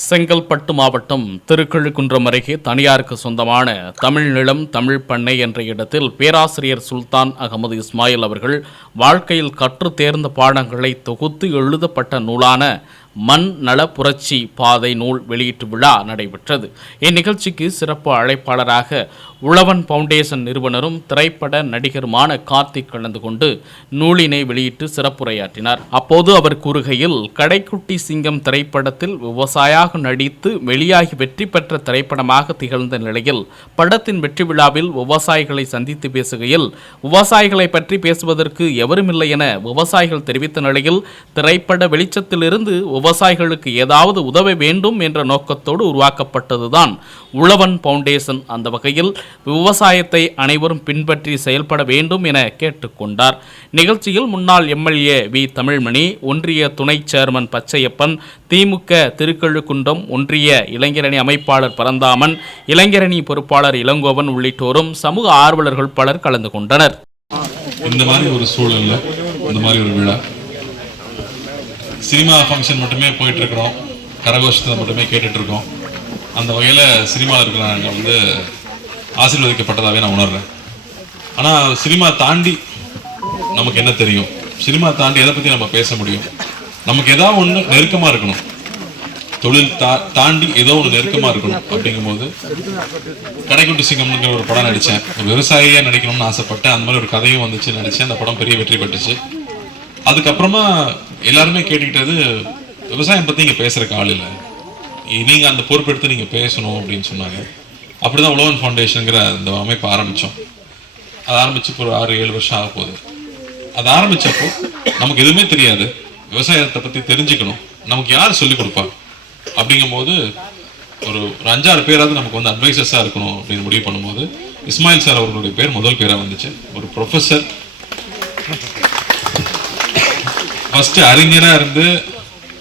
செங்கல்பட்டு மாவட்டம் திருக்கழுக்குன்றம் அருகே தனியாருக்கு சொந்தமான தமிழ் நிலம் தமிழ் பண்ணை என்ற இடத்தில் பேராசிரியர் சுல்தான் அகமது இஸ்மாயில் அவர்கள் வாழ்க்கையில் கற்று தேர்ந்த பாடங்களை தொகுத்து எழுதப்பட்ட நூலான மண் நல புரட்சி பாதை நூல் வெளியீட்டு விழா நடைபெற்றது. இந்நிகழ்ச்சிக்கு சிறப்பு அழைப்பாளராக உழவன் பவுண்டேஷன் நிறுவனரும் திரைப்பட நடிகருமான கார்த்திக் கலந்து கொண்டு நூலினை வெளியிட்டு சிறப்புரையாற்றினார். அப்போது அவர் கூறுகையில் கடைக்குட்டி சிங்கம் திரைப்படத்தில் விவசாயாக நடித்து வெளியாகி வெற்றி பெற்ற திரைப்படமாக திகழ்ந்த நிலையில் படத்தின் வெற்றி விழாவில் விவசாயிகளை சந்தித்து பேசுகையில் விவசாயிகளை பற்றி பேசுவதற்கு எவருமில்லை என விவசாயிகள் தெரிவித்த நிலையில் திரைப்பட வெளிச்சத்திலிருந்து விவசாயிகளுக்கு ஏதாவது உதவ வேண்டும் என்ற நோக்கத்தோடு உருவாக்கப்பட்டதுதான் உழவன் ஃபவுண்டேஷன் அந்த வகையில். விவசாயத்தை அனைவரும் பின்பற்றி செயல்பட வேண்டும் என கேட்டுக்கொண்டார். நிகழ்ச்சியில் முன்னாள் எம்எல்ஏ வி தமிழ்மணி ஒன்றிய துணை சேர்மன் பச்சையப்பன் திமுக திருக்கழுக்குன்றம் ஒன்றிய இளைஞரணி அமைப்பாளர் பரந்தாமன் இளைஞரணி பொறுப்பாளர் இளங்கோவன் உள்ளிட்டோரும் சமூக ஆர்வலர்கள் பலர் கலந்து கொண்டனர். இந்த மாதிரி ஒரு சூழல்ல இந்த மாதிரி ஒரு விழா சினிமா ஃபங்க்ஷன் மட்டுமே போயிட்டு இருக்கிறோம் கரகோஷத்தை மட்டுமே கேட்டுட்டு இருக்கோம் அந்த வகையில் சினிமாவில் இருக்கிற நாங்கள் வந்து ஆசீர்வதிக்கப்பட்டதாகவே நான் உணர்றேன். ஆனால் சினிமா தாண்டி நமக்கு என்ன தெரியும்? சினிமா தாண்டி எதை பற்றி நம்ம பேச முடியும்? நமக்கு ஏதாவது ஒன்று நெருக்கமாக இருக்கணும். தொழில் தா தாண்டி ஏதோ ஒன்று நெருக்கமாக இருக்கணும் அப்படிங்கும்போது கடைக்குட்டி சிங்கம்ங்கிற ஒரு படம் நடித்தேன் ஒரு விவசாயியாக நடிக்கணும்னு ஆசைப்பட்டேன். அந்த மாதிரி ஒரு கதையும் வந்துச்சு நடித்தேன் அந்த படம் பெரிய வெற்றி பெற்றுச்சு. அதுக்கப்புறமா எல்லாருமே கேட்டுக்கிட்டது விவசாயம் பற்றி இங்கே பேசுகிறக்கு ஆள் இல்லை. நீங்கள் அந்த பொறுப்பெடுத்து நீங்கள் பேசணும் அப்படின்னு சொன்னாங்க. அப்படிதான் உழவன் ஃபவுண்டேஷனுங்கிற அந்த அமைப்பை ஆரம்பித்தோம் அது ஆரம்பிச்சு இப்போ ஒரு ஆறு ஏழு வருஷம் ஆக போகுது. அது ஆரம்பிச்சப்போ நமக்கு எதுவுமே தெரியாது. விவசாயத்தை பற்றி தெரிஞ்சுக்கணும். நமக்கு யார் சொல்லிக் கொடுப்பா? அப்படிங்கும்போது ஒரு ஒரு அஞ்சாறு பேராவது நமக்கு வந்து அட்வைசர்ஸாக இருக்கணும் அப்படின்னு முடிவு பண்ணும்போது இஸ்மாயில் சார் அவர்களுடைய பேர் முதல் பேராக வந்துச்சு. ஒரு ப்ரொஃபஸர் ஃபர்ஸ்ட் அறிஞராக இருந்து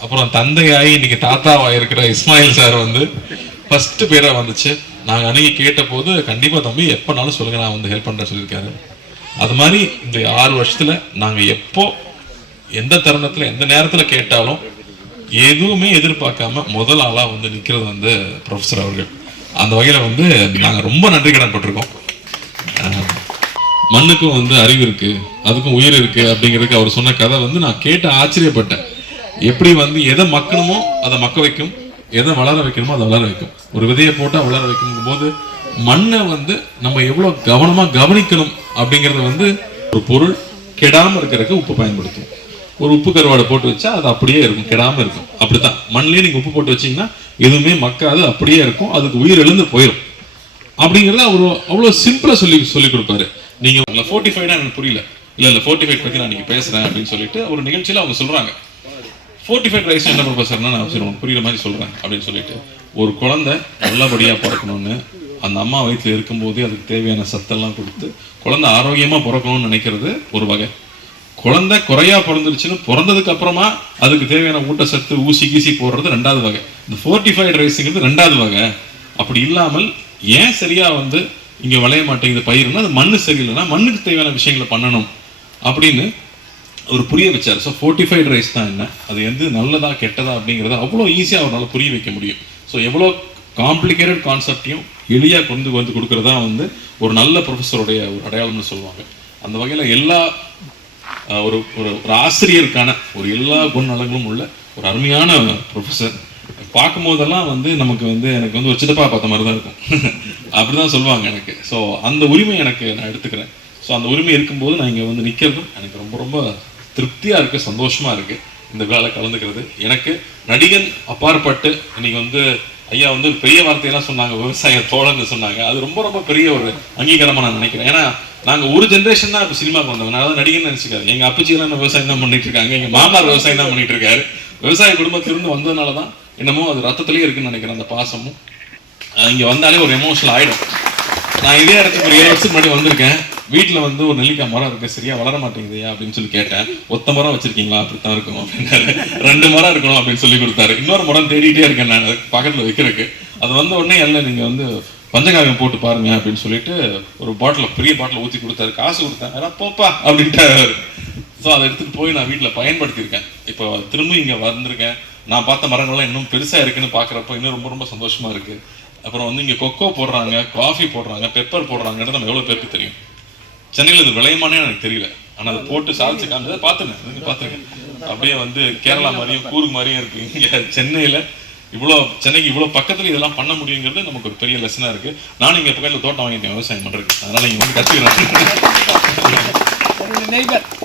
அப்புறம் தந்தையாகி இன்னைக்கு தாத்தாவாக இருக்கிற இஸ்மாயில் சார் வந்து ஃபர்ஸ்ட் பேராக வந்துச்சு. நாங்கள் அன்னைக்கு கேட்டபோது கண்டிப்பாக தம்பி எப்போனாலும் சொல்லுங்க நான் வந்து ஹெல்ப் பண்ணுறேன் சொல்லியிருக்காரு. அது மாதிரி இந்த ஆறு வருஷத்துல நாங்கள் எப்போ எந்த தருணத்தில் எந்த நேரத்தில் கேட்டாலும் எதுவுமே எதிர்பார்க்காம முதல் ஆளா வந்து நிக்கிறது வந்து ப்ரொஃபஸர் அவர்கள். அந்த வகையில வந்து நாங்க ரொம்ப நன்றி கடன் பட்டிருக்கோம். மண்ணுக்கும் வந்து அறிவு இருக்கு அதுக்கும் உயிர் இருக்கு அப்படிங்கிறதுக்கு அவர் சொன்ன கதை வந்து நான் கேட்டு ஆச்சரியப்பட்டேன். எப்படி வந்து எதை மக்கணுமோ அதை மக்க வைக்கும் எதை வளர வைக்கணுமோ அதை வளர வைக்கும். ஒரு விதையை போட்டால் வளர வைக்கும் போது மண்ணை வந்து நம்ம எவ்வளோ கவனமாக கவனிக்கணும் அப்படிங்கிறத வந்து ஒரு பொருள் கெடாமல் இருக்கிறதுக்கு உப்பு பயன்படுத்தும். ஒரு உப்பு கருவாடை போட்டு வச்சா அது அப்படியே இருக்கும் கெடாமல் இருக்கும். அப்படித்தான். மண்ணிலே நீங்கள் உப்பு போட்டு வச்சிங்கன்னா எதுவுமே மக்காது அப்படியே இருக்கும். அதுக்கு உயிர் எழுந்து போயிடும் அப்படிங்கிறத அவர் அவ்வளோ சிம்பிளாக சொல்லி சொல்லி கொடுப்பாரு. நீங்க இல்ல ஃபோர்ட்டிஃபைடா எனக்கு புரியல. இல்ல இல்ல ஃபோர்ட்டிஃபைட் பத்தி நான் நீங்கள் பேசுறேன் அப்படின்னு சொல்லிட்டு ஒரு நிகழ்ச்சியில அவங்க சொல்றாங்க. ஃபோர்ட்டிஃபைட் ரைஸ் என்ன ப்ரொஃபஸர்னா நான் சரி உனக்கு புரியுற மாதிரி சொல்றேன் அப்படின்னு சொல்லிட்டு. ஒரு குழந்தை நல்லபடியா பிறக்கணும்னு அந்த அம்மா வயிற்றுல இருக்கும்போதே அதுக்கு தேவையான சத்தெல்லாம் கொடுத்து குழந்தை ஆரோக்கியமா பிறக்கணும்னு நினைக்கிறது ஒரு வகை. குழந்தை குறையா பிறந்துருச்சுன்னு பிறந்ததுக்கு அப்புறமா அதுக்கு தேவையான ஊட்டச்சத்து ஊசி கீசி போடுறது ரெண்டாவது வகை. இந்த ஃபோர்ட்டிஃபைட் ரைஸுங்கிறது ரெண்டாவது வகை. அப்படி இல்லாமல் ஏன் சரியா வந்து இங்கே விளைய மாட்டேங்குது பயிர்னா அது மண்ணு சரியில்லைன்னா மண்ணுக்கு தேவையான விஷயங்களை பண்ணணும் அப்படின்னு அவர் புரிய வச்சார். ஸோ ஃபோர்ட்டிஃபைடு ரைஸ் தான் என்ன? அது எது நல்லதா கெட்டதா அப்படிங்கிறத அவ்வளோ ஈஸியாக அவரால் புரிய வைக்க முடியும். ஸோ எவ்வளோ காம்ப்ளிகேட்டட் கான்செப்டையும் எளியாக கொண்டு வந்து கொடுக்குறதா வந்து ஒரு நல்ல ப்ரொஃபஸருடைய ஒரு அடையாளம்னு சொல்லுவாங்க. அந்த வகையில் எல்லா ஒரு ஒரு ஒரு ஆசிரியருக்கான ஒரு எல்லா குணநலங்களும் உள்ள ஒரு அருமையான ப்ரொஃபஸர் பார்க்கும் போதெல்லாம் வந்து நமக்கு வந்து எனக்கு வந்து ஒரு சித்தப்பா பார்த்த மாதிரி தான் இருக்கும். அப்படிதான் சொல்லுவாங்க எனக்கு. ஸோ அந்த உரிமை எனக்கு நான் எடுத்துக்கிறேன். ஸோ அந்த உரிமை இருக்கும்போது நான் இங்கே வந்து நிற்கிறதும் எனக்கு ரொம்ப ரொம்ப திருப்தியாக இருக்குது சந்தோஷமாக இருக்குது இந்த வேலை கலந்துக்கிறது. எனக்கு நடிகன் அப்பாற்பட்டு இன்னைக்கு வந்து ஐயா வந்து பெரிய வார்த்தையெல்லாம் சொன்னாங்க விவசாய தோழன்னு சொன்னாங்க. அது ரொம்ப ரொம்ப பெரிய ஒரு அங்கீகாரமாக நான் நினைக்கிறேன். ஏன்னா நாங்கள் ஒரு ஜென்ரேஷன் தான் இப்போ சினிமா வந்தவங்க நான் நடிகன் நினச்சிக்காரு எங்கள் அப்பச்சியெல்லாம் விவசாயம் தான் பண்ணிட்டு இருக்காங்க எங்கள் மாமார் விவசாயம் தான் பண்ணிட்டு இருக்காரு. விவசாய குடும்பத்திலிருந்து வந்ததுனால தான் என்னமோ அது ரத்தத்திலேயே இருக்குன்னு நினைக்கிறேன் அந்த பாசமும். இங்கே வந்தாலே ஒரு எமோஷனல் ஆகிடும் நான் இதே இடத்துக்கு ஒரு ஏழு வருஷத்துக்கு முன்னாடி வந்திருக்கேன். வீட்டில் வந்து ஒரு நெல்லிக்காய் மரம் இருக்கு. சரியா வளர மாட்டேங்குதுயா அப்படின்னு சொல்லி கேட்டேன். ஒத்த மரம் வச்சிருக்கீங்களா? அப்படித்தான் இருக்கும் அப்படின்னாரு. ரெண்டு மரம் இருக்கணும் அப்படின்னு சொல்லி கொடுத்தாரு. இன்னொரு மரம் தேடிட்டே இருக்கேன் நான். பக்கத்தில் வைக்கிறதுக்கு. அது வந்த உடனே இல்லை நீங்கள் வந்து பஞ்சகாவியம் போட்டு பாருங்க அப்படின்னு சொல்லிட்டு ஒரு பாட்டில் பெரிய பாட்டில் ஊற்றி கொடுத்தாரு. காசு கொடுத்தேன். "அட போப்பா அப்படின்ட்டு ஸோ அதை எடுத்துகிட்டு போய் நான் வீட்டில் பயன்படுத்தியிருக்கேன். இப்போ திரும்ப இங்கே வந்திருக்கேன். நான் பார்த்த மரங்கள்லாம் இன்னும் பெருசா இருக்குன்னு பாக்குறப்ப இன்னும் ரொம்ப ரொம்ப சந்தோஷமா இருக்கு. அப்புறம் வந்து இங்க கொக்கோ போடுறாங்க காஃபி போடுறாங்க பெப்பர் போடுறாங்கன்றது நம்ம எவ்வளவு பேருக்கு தெரியும். சென்னையில் இது விளையுமானே எனக்கு தெரியல. ஆனா அதை போட்டு சாதிச்சு காமிச்சதை பார்த்துங்க. நீங்க பார்த்துங்க அப்படியே வந்து கேரளா மாதிரியும் கூர்க் மாதிரியும் இருக்கு. இங்க சென்னையில இவ்வளோ சென்னைக்கு இவ்வளோ பக்கத்துல இதெல்லாம் பண்ண முடியுங்கிறது நமக்கு ஒரு பெரிய லெசனா இருக்கு. நானும் இங்க பக்கத்துல தோட்டம் வாங்கிட்டேன் விவசாயம் பண்றதுக்கு. அதனால இங்க வந்து நெய்பர்